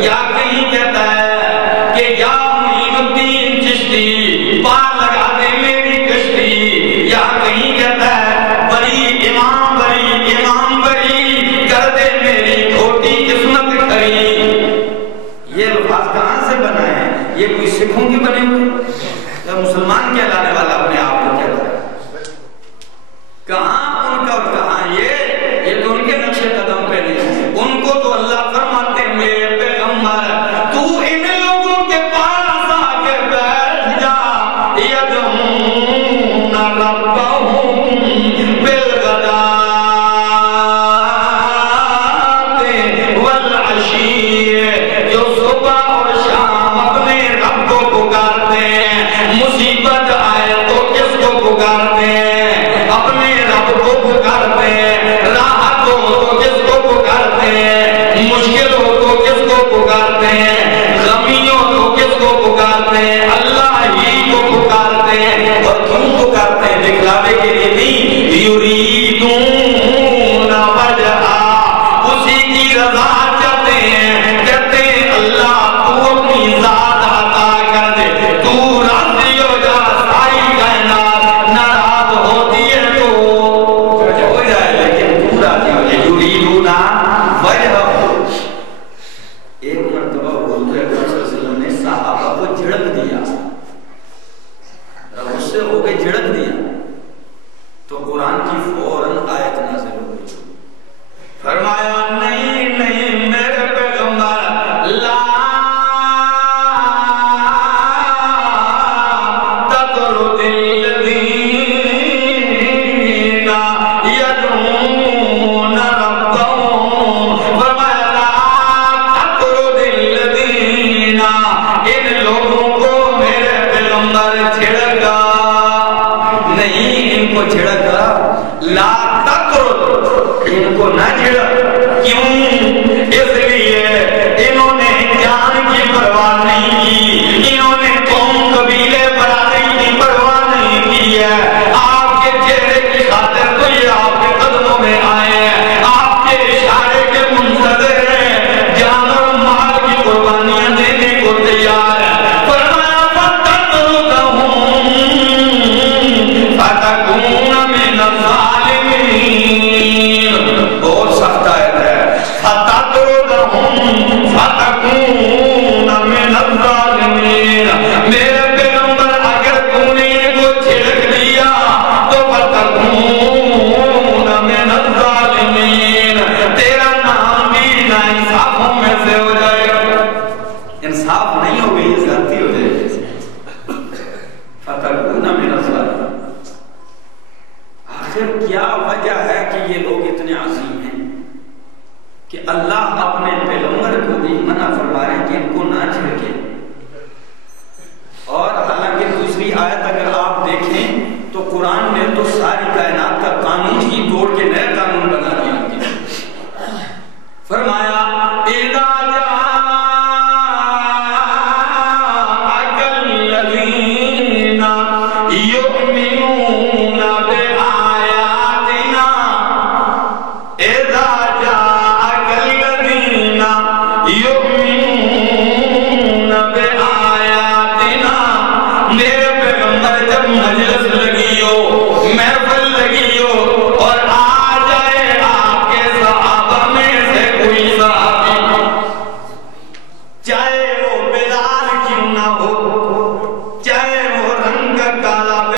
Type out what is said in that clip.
یا کہیں کہتا ہے کہ یا معین الدین چشتی پار لگا اچھا مسلمان کہلانے والا اپنے آپ کو کہتا ہے؟ کہاں ان کا اور کہاں یہ تو ان کے نقش قدم پہ نہیں. ان کو تو اللہ فرماتے ہیں میرے پیغمبر تو ان لوگوں کے پاس آ کے بیٹھ جا یدعون ربہم بالغداۃ والعشی، جو صبح اور شام اپنے رب کو پکارتے ہیں. مصیبت آئے تو کس کو پکارتے ہیں؟ اپنے رب کو پکارتے ہیں. راحت ہو تو کس کو پکارتے ہیں؟ مشکل ہو تو کس کو پکارتے ہیں؟ غمی ہو تو کس کو پکارتے ہیں؟ اللہ ہی کو پکارتے ہیں. اور کیوں پکارتے ہیں؟ دکھلاوے کے لیے نہیں. یریدون وجہہ، اسی کی رضا چاہتے ہیں. کہتے ہیں اللہ تو اپنی ذات عطا کر دے، تو راضی ہو جا. ساری کائنات ناراض ہوتی ہے تو ہو جائے، لیکن تو راضی ہو جائے. یریدون وجہہ. ایک مرتبہ حضور اکرم صلی اللہ علیہ وسلم نے صحابہ کو جھڑک دیا، غصے ہو کے جھڑک دیا تو قرآن کی فوراً آیت نازل ہو گئی. فرمایا نہیں نہیں میرے پیغمبر، لا تطرد الذین یدعون ربہم. فرمایا لا تطرد الذین، ان لوگوں کو میرے پیغمبر چھڑکا نہیں، ان کو چھڑکا. لا تطرد، ان کو نہ چھڑک. کیوں؟ اس لیے انہوں نے جان کی پرواہ نہیں کی، انہوں نے قوم قبیلے برادری کی پرواہ نہیں کی ہے. آپ کے چہرے کی خاطر تو یہ آپ کے قدموں میں آئے ہیں، آپ کے اشارے کے منتظر ہیں، جان اور مال کی قربانیاں دینے کو تیار ہیں. فرمایا فتطردہم فتکون من الظالمین. بہت سخت آیت ہے. فتطردہم فتکون من الظالمین. میرے پیغمبر اگر تو نے ان کو چھڑک دیا تو فتکون من الظالمین، تیرا نام بھی ناانصافوں میں سے ہو جائے گا. انصاف نہیں ہوگی، یہ زیادتی ہو جائے گی. فتکون من الظالمین. آخر کیا وجہ ہے کہ یہ لوگ اتنے عظیم ہیں کہ اللہ اپنے پیغمبر کو بھی منع فرما رہے ہیں کہ ان کو نہ چھڑکے؟ اور حالانکہ دوسری آیت اگر آپ دیکھیں تو قرآن نے تو ساری کائنات کا قانون ہی توڑ کے نیا قانون بنا دیا. فرمایا اذا جاءك الذین